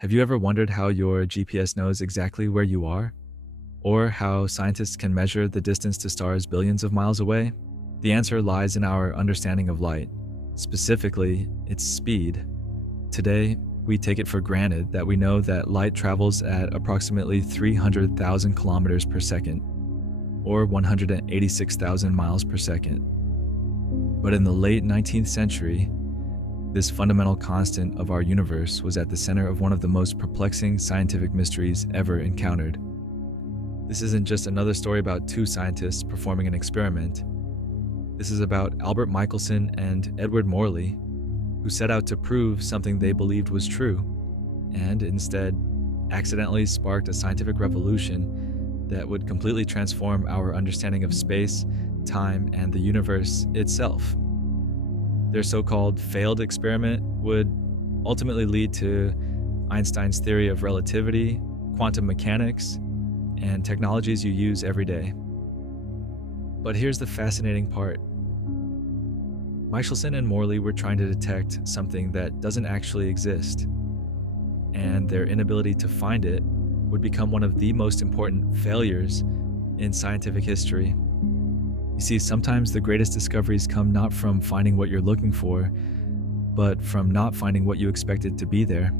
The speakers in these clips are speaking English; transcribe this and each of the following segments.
Have you ever wondered how your GPS knows exactly where you are? Or how scientists can measure the distance to stars billions of miles away? The answer lies in our understanding of light, specifically its speed. Today, we take it for granted that we know that light travels at approximately 300,000 kilometers per second, or 186,000 miles per second. But in the late 19th century, this fundamental constant of our universe was at the center of one of the most perplexing scientific mysteries ever encountered. This isn't just another story about two scientists performing an experiment. This is about Albert Michelson and Edward Morley, who set out to prove something they believed was true, and instead accidentally sparked a scientific revolution that would completely transform our understanding of space, time, and the universe itself. Their so-called failed experiment would ultimately lead to Einstein's theory of relativity, quantum mechanics, and technologies you use every day. But here's the fascinating part. Michelson and Morley were trying to detect something that doesn't actually exist, and their inability to find it would become one of the most important failures in scientific history. You see, sometimes the greatest discoveries come not from finding what you're looking for, but from not finding what you expected to be there.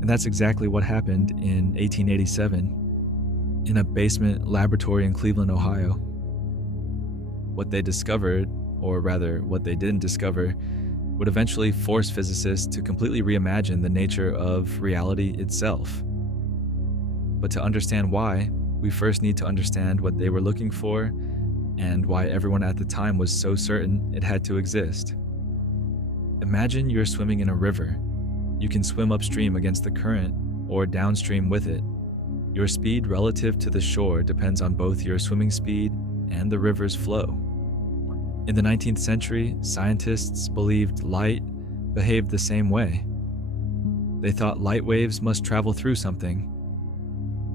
And that's exactly what happened in 1887 in a basement laboratory in Cleveland, Ohio. What they discovered, or rather what they didn't discover, would eventually force physicists to completely reimagine the nature of reality itself. But to understand why, we first need to understand what they were looking for and why everyone at the time was so certain it had to exist. Imagine you're swimming in a river. You can swim upstream against the current or downstream with it. Your speed relative to the shore depends on both your swimming speed and the river's flow. In the 19th century, scientists believed light behaved the same way. They thought light waves must travel through something,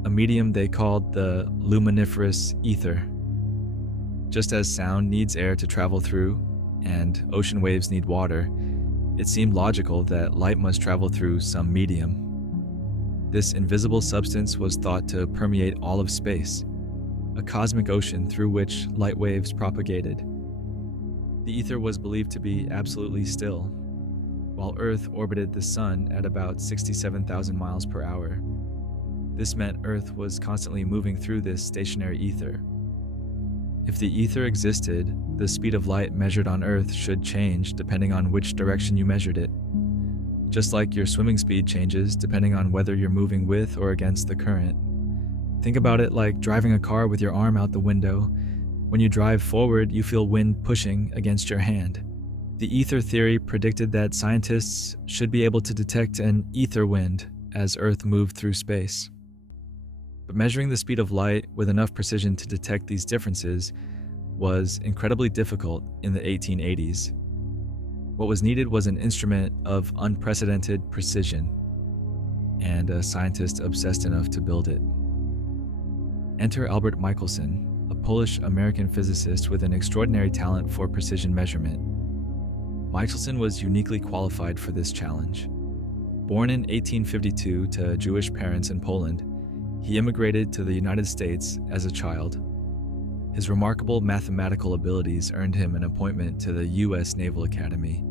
a medium they called the luminiferous ether. Just as sound needs air to travel through, and ocean waves need water, it seemed logical that light must travel through some medium. This invisible substance was thought to permeate all of space, a cosmic ocean through which light waves propagated. The ether was believed to be absolutely still, while Earth orbited the Sun at about 67,000 miles per hour. This meant Earth was constantly moving through this stationary ether. If the ether existed, the speed of light measured on Earth should change depending on which direction you measured it. Just like your swimming speed changes depending on whether you're moving with or against the current. Think about it like driving a car with your arm out the window. When you drive forward, you feel wind pushing against your hand. The ether theory predicted that scientists should be able to detect an ether wind as Earth moved through space. But measuring the speed of light with enough precision to detect these differences was incredibly difficult in the 1880s. What was needed was an instrument of unprecedented precision, and a scientist obsessed enough to build it. Enter Albert Michelson, a Polish-American physicist with an extraordinary talent for precision measurement. Michelson was uniquely qualified for this challenge. Born in 1852 to Jewish parents in Poland, he immigrated to the United States as a child. His remarkable mathematical abilities earned him an appointment to the U.S. Naval Academy,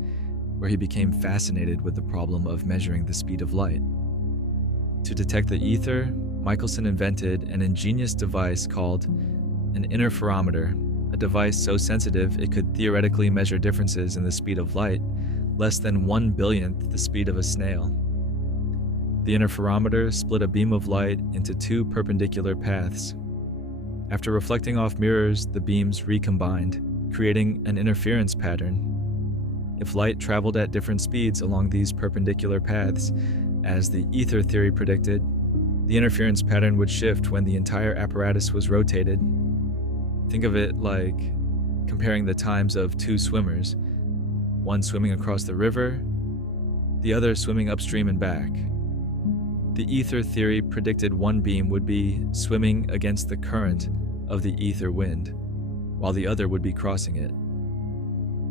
where he became fascinated with the problem of measuring the speed of light. To detect the ether, Michelson invented an ingenious device called an interferometer, a device so sensitive it could theoretically measure differences in the speed of light less than 1/billionth the speed of a snail. The interferometer split a beam of light into two perpendicular paths. After reflecting off mirrors, the beams recombined, creating an interference pattern. If light traveled at different speeds along these perpendicular paths, as the ether theory predicted, the interference pattern would shift when the entire apparatus was rotated. Think of it like comparing the times of two swimmers, one swimming across the river, the other swimming upstream and back. The ether theory predicted one beam would be swimming against the current of the ether wind, while the other would be crossing it.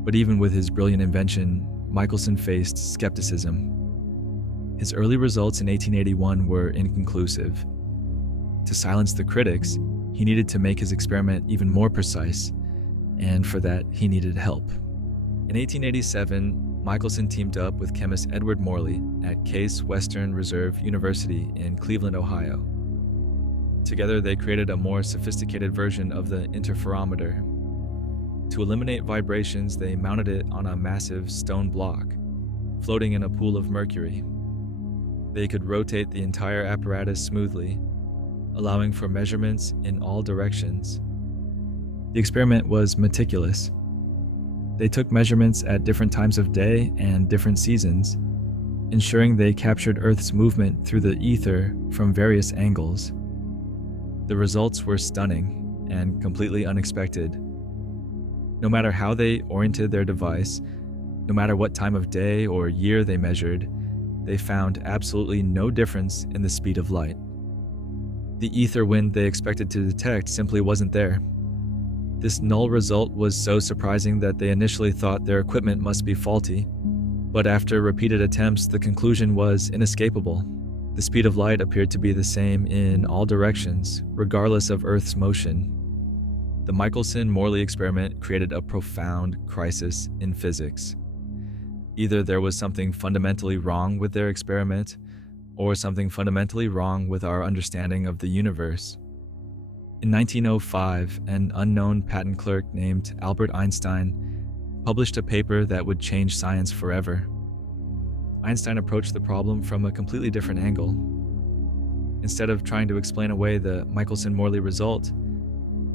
But even with his brilliant invention, Michelson faced skepticism. His early results in 1881 were inconclusive. To silence the critics, he needed to make his experiment even more precise, and for that, he needed help. In 1887, Michelson teamed up with chemist Edward Morley at Case Western Reserve University in Cleveland, Ohio. Together, they created a more sophisticated version of the interferometer. To eliminate vibrations, they mounted it on a massive stone block, floating in a pool of mercury. They could rotate the entire apparatus smoothly, allowing for measurements in all directions. The experiment was meticulous. They took measurements at different times of day and different seasons, ensuring they captured Earth's movement through the ether from various angles. The results were stunning and completely unexpected. No matter how they oriented their device, no matter what time of day or year they measured, they found absolutely no difference in the speed of light. The ether wind they expected to detect simply wasn't there. This null result was so surprising that they initially thought their equipment must be faulty, but after repeated attempts, the conclusion was inescapable. The speed of light appeared to be the same in all directions, regardless of Earth's motion. The Michelson-Morley experiment created a profound crisis in physics. Either there was something fundamentally wrong with their experiment, or something fundamentally wrong with our understanding of the universe. In 1905, an unknown patent clerk named Albert Einstein published a paper that would change science forever. Einstein approached the problem from a completely different angle. Instead of trying to explain away the Michelson-Morley result,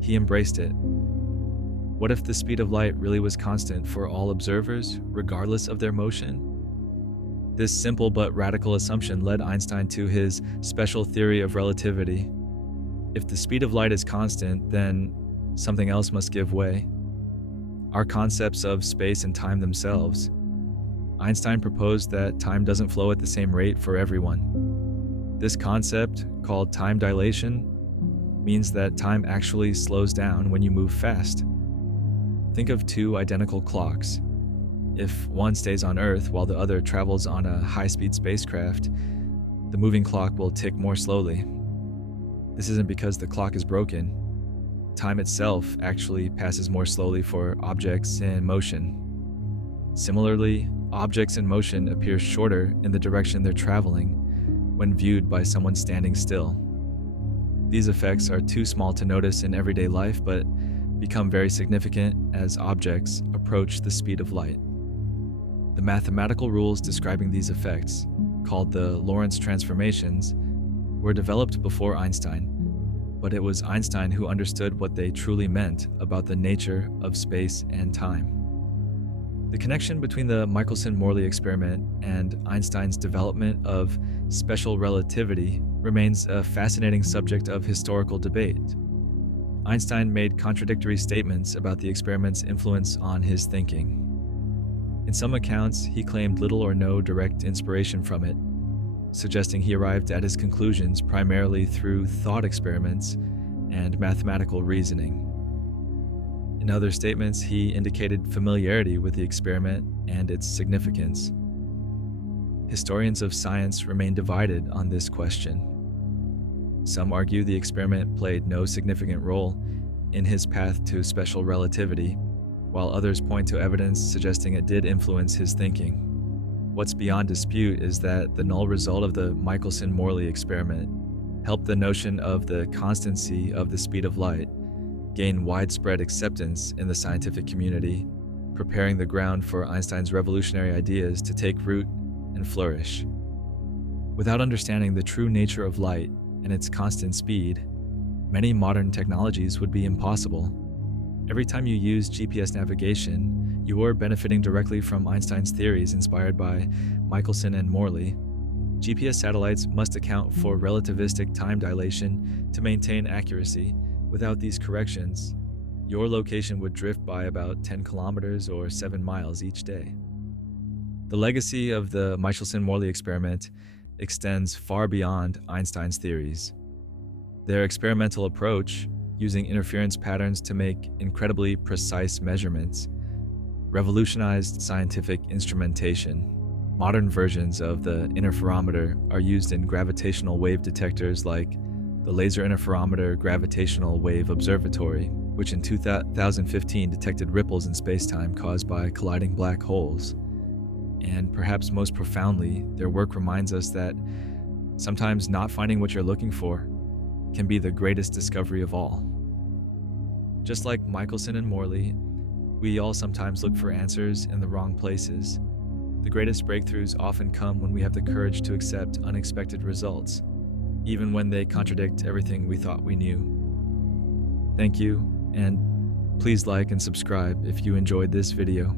he embraced it. What if the speed of light really was constant for all observers, regardless of their motion? This simple but radical assumption led Einstein to his special theory of relativity. If the speed of light is constant, then something else must give way. Our concepts of space and time themselves. Einstein proposed that time doesn't flow at the same rate for everyone. This concept, called time dilation, means that time actually slows down when you move fast. Think of two identical clocks. If one stays on Earth while the other travels on a high-speed spacecraft, the moving clock will tick more slowly. This isn't because the clock is broken. Time itself actually passes more slowly for objects in motion. Similarly, objects in motion appear shorter in the direction they're traveling when viewed by someone standing still. These effects are too small to notice in everyday life, but become very significant as objects approach the speed of light. The mathematical rules describing these effects, called the Lorentz transformations, were developed before Einstein, but it was Einstein who understood what they truly meant about the nature of space and time. The connection between the Michelson-Morley experiment and Einstein's development of special relativity remains a fascinating subject of historical debate. Einstein made contradictory statements about the experiment's influence on his thinking. In some accounts, he claimed little or no direct inspiration from it, suggesting he arrived at his conclusions primarily through thought experiments and mathematical reasoning. In other statements, he indicated familiarity with the experiment and its significance. Historians of science remain divided on this question. Some argue the experiment played no significant role in his path to special relativity, while others point to evidence suggesting it did influence his thinking. What's beyond dispute is that the null result of the Michelson-Morley experiment helped the notion of the constancy of the speed of light gain widespread acceptance in the scientific community, preparing the ground for Einstein's revolutionary ideas to take root and flourish. Without understanding the true nature of light and its constant speed, many modern technologies would be impossible. Every time you use GPS navigation, you are benefiting directly from Einstein's theories inspired by Michelson and Morley. GPS satellites must account for relativistic time dilation to maintain accuracy. Without these corrections, your location would drift by about 10 kilometers or 7 miles each day. The legacy of the Michelson-Morley experiment extends far beyond Einstein's theories. Their experimental approach, using interference patterns to make incredibly precise measurements, revolutionized scientific instrumentation. Modern versions of the interferometer are used in gravitational wave detectors like the Laser Interferometer Gravitational Wave Observatory, which in 2015 detected ripples in spacetime caused by colliding black holes. And perhaps most profoundly, their work reminds us that sometimes not finding what you're looking for can be the greatest discovery of all. Just like Michelson and Morley, we all sometimes look for answers in the wrong places. The greatest breakthroughs often come when we have the courage to accept unexpected results, even when they contradict everything we thought we knew. Thank you, and please like and subscribe if you enjoyed this video.